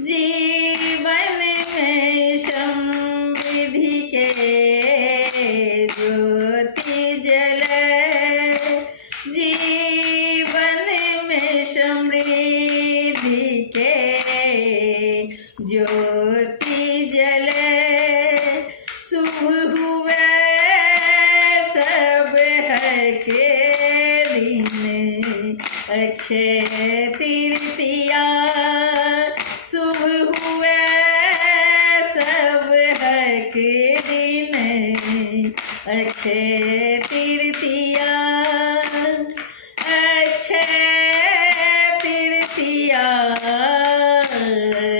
जीवन में समृद्धि के ज्योति जले, जीवन में समृद्धि के ज्योति जले। शुभ हुए सब है के दिन अक्षय तृतीया, शुभ हुए सब है के दिन अक्षय तृतीया। अक्षय तृतीया,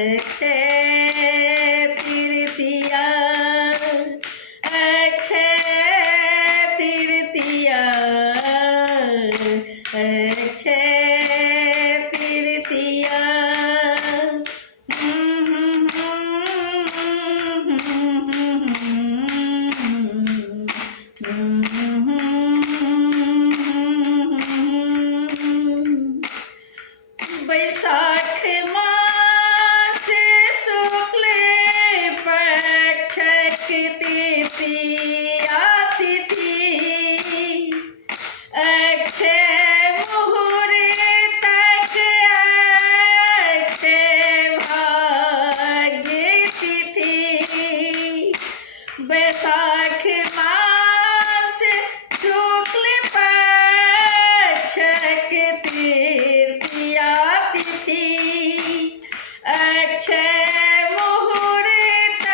अक्षय तृतीया, अक्षय तृतीया, अक्षय तृतीया। बैसाख मास शुक्ल पक्ष तृतीया तिथि, अक्षय मुहूर्त अक्षय भाग्य तिथि। बैसाख मास शुक्ल पक्ष तृतीया तिथि, अक्षय मुहूर्त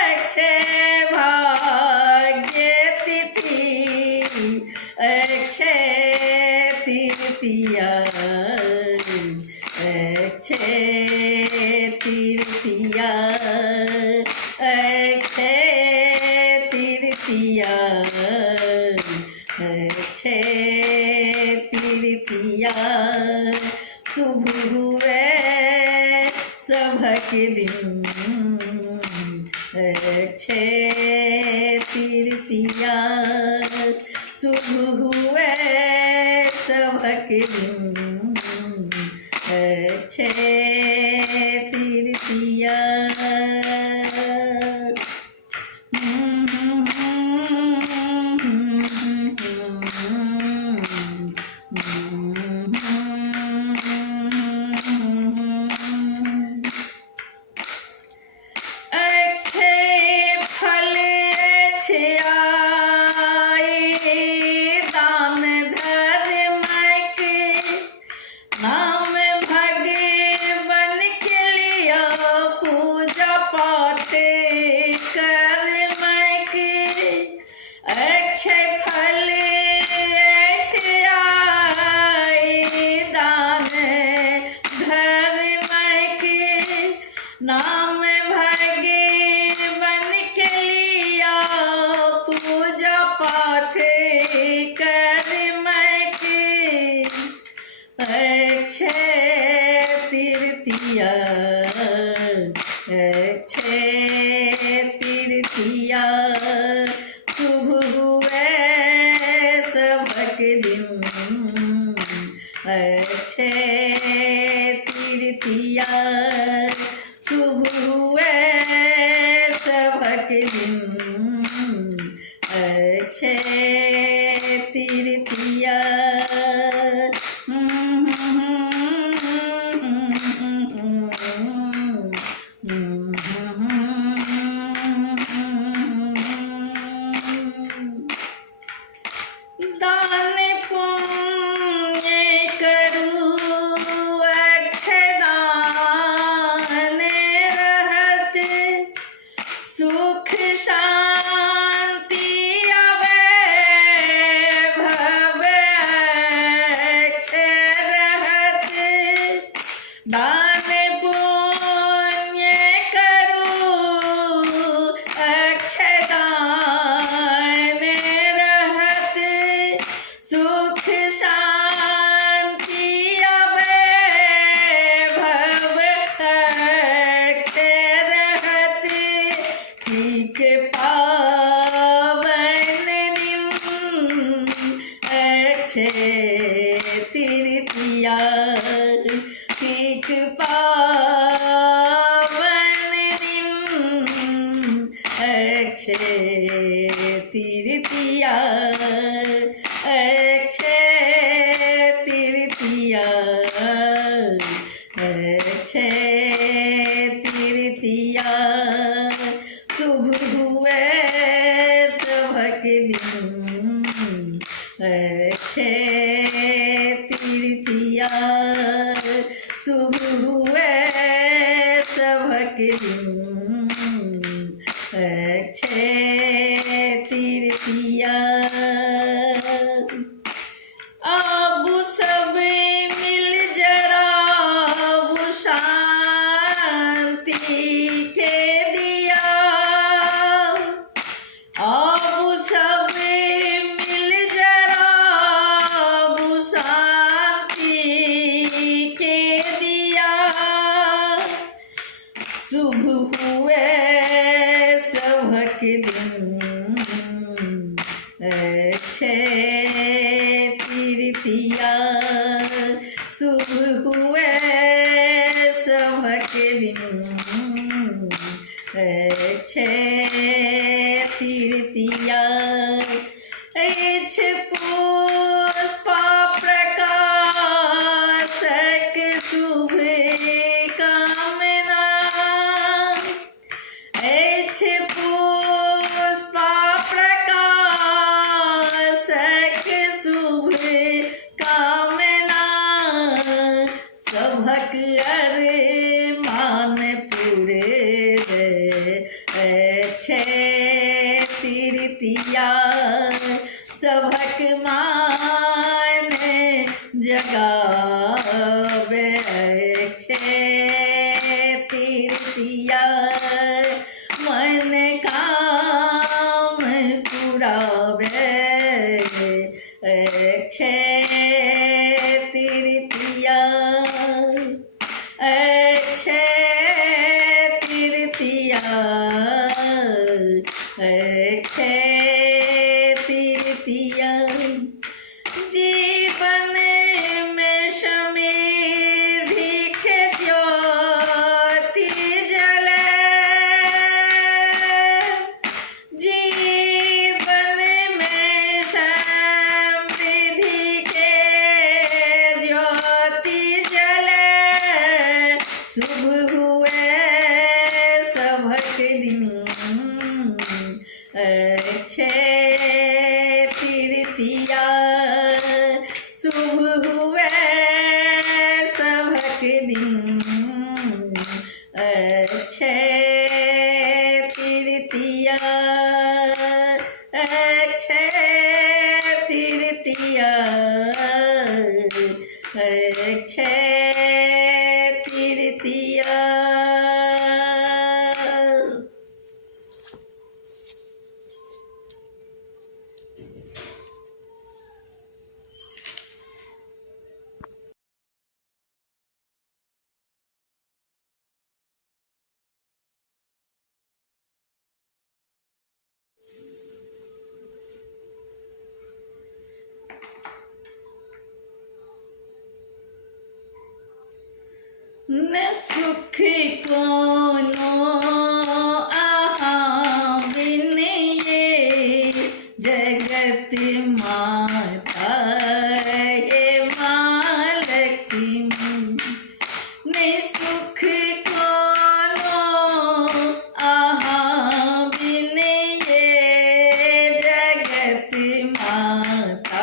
अक्षय भाग्य तिथि। अक्षय तृतीया, अक्षय तृतीया, अक्षय तृतीया, अक्षय तृतीया। शुभ हुए सभक दिन अक्षय तृतीया, शुभ हुए सभक दिन अक्षय तृतीया। अक्षय फल आए दान धर्म के नाम, भगवान के लिया पूजा पाठ कर्म के। अक्षय फल आए दान धर्म के नाम, भगवान के लिया पूजा पाठ कर्म के। अक्षय तृतीया, अक्षय तृतीया, शुभ हुए सभक दिन अक्षय तृतीया, शुभ हुए सभक दिन अक्षय तृतीया। दान पुण्य करूँ अक्षय दान रहत, सुख शांति वैभव अक्षय रहत। दान पुण्य करूँ अक्षय दान रहत, सुख शांति वैभव अक्षय रहत। ठीक पावन दिन अक्षय तृतीया, ठीक पावन दिन अक्षय तृतीया, अक्षय तृतीया, अक्षय तृतीया। शुभ हुए सबक दिन अक्षय तृतीया, शुभ हुए सबक दिन अक्षय तृतीया। अब सब मिल जरा शांति के दिया, अब सब मिल जरा शांति के दिया। शुभ हुए सबक दिन अक्षय तृतीया, शुभ हुए सबक दिन अक्षय तृतीया। पुष्पा प्रकाशक शुभ कामना, पुष्पा प्रकाशक शुभ कामना। सबक अरमान पूरे अक्षय तृतीया, सबक मान जगावे अक्षय तृतीया। मन काम पुरावे अक्षय तृतीया, अक्षय तृतीया, अक्षय तृतीया। जीवन में समृद्धि के ज्योति जले, जीवन में समृद्धि के ज्योति जले। शुभ हुए सबक दिन अक्षय तृतीया, शुभ हुए सबक दिन अक्षय तृतीया, अक्षय तृतीया, अक्षय तृतीया। न सुख कोनो आहाँ बिन ये जगत माता हे माँ लक्ष्मी। न सुख कोनो आहाँ बिन ये जगत माता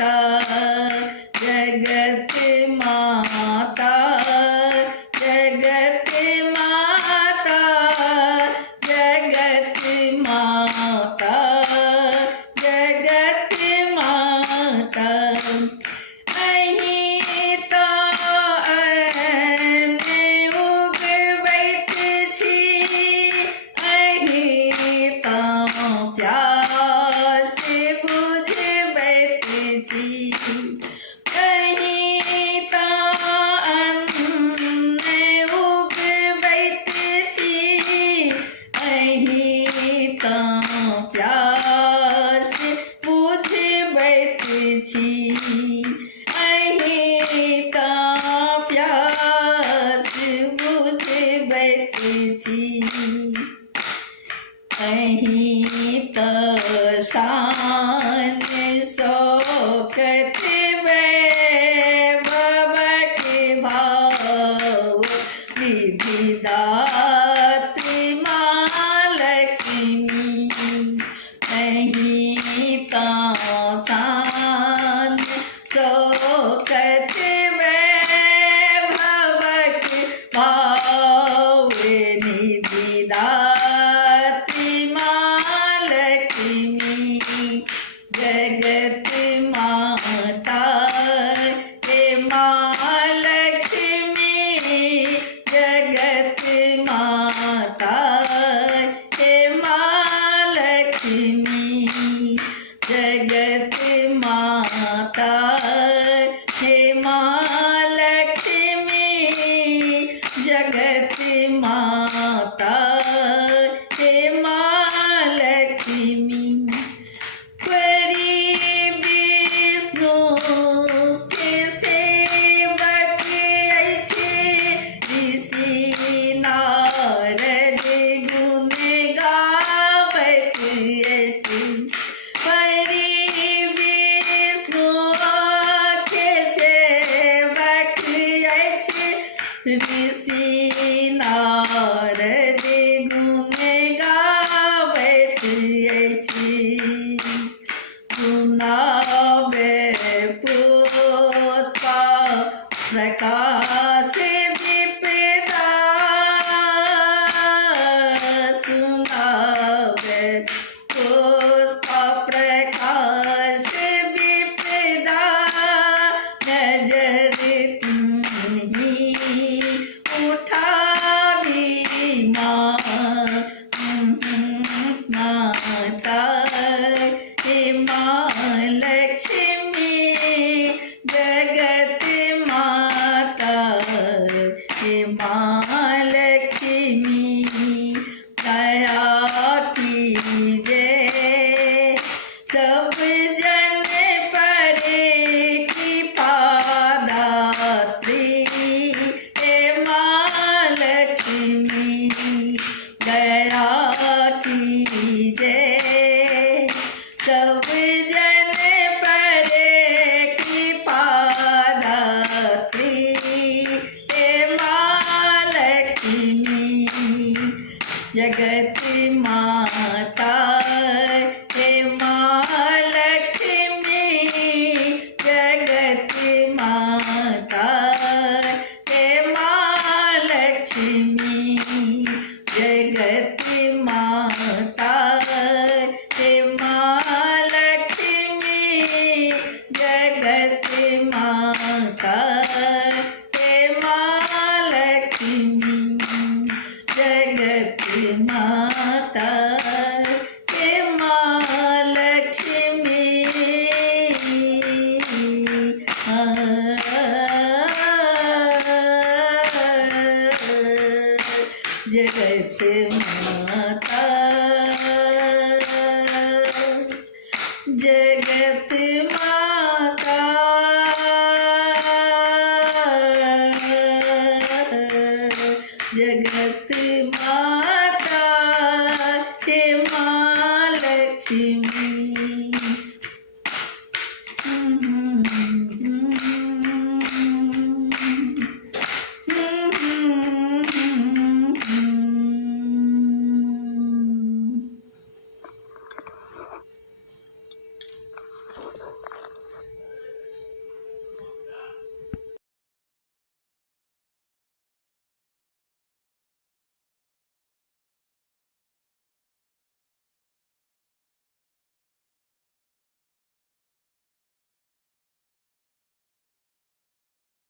माता जगत माता जगत माता जगत माता जगत माता अहीं तो अने उगबैत छी अहीं तो प्यास बुझबैत छी अहीं तो अन्न उगबैत छी अहीं तो प्यास बुझबैत छी अहीं तो प्यास बुझबैत छी अहीं तो शान शौकत वैभवक भाव निधि दात्री माँ लक्ष्मी अहीं तो शान शौकत वैभवक भाव निधि दात्री माँ लक्ष्मी जगत माता हे माँ लक्ष्मी जगत माता हे माँ लक्ष्मी जगत माता हे माँ लक्ष्मी जगत माता हे माँ लक्ष्मी परी विष्णु के सेवक अछि ऋषि नारद गुण गावैत अछि परी विष्णु के सेवक अछि ऋषि नारद गुण गावैत अछि सुनावे पुष्पा प्रकाश विपदा सुनावे पुष्पा प्रकाश विपदा नजर तुम्हीं उठावी माँ माता हे माँ लक्ष्मी जगत माता हे माँ लक्ष्मी दया कीजिए सब जन पर कृपा दात्री हे माँ लक्ष्मी दया कीजिए सब जन पर कृपा दात्री हे माँ लक्ष्मी जगत माता हे माँ लक्ष्मी जगत माता हे माँ लक्ष्मी जगत माता हे माँ लक्ष्मी जगत माता हे माँ लक्ष्मी जगत माता हे माँ लक्ष्मी जगत माता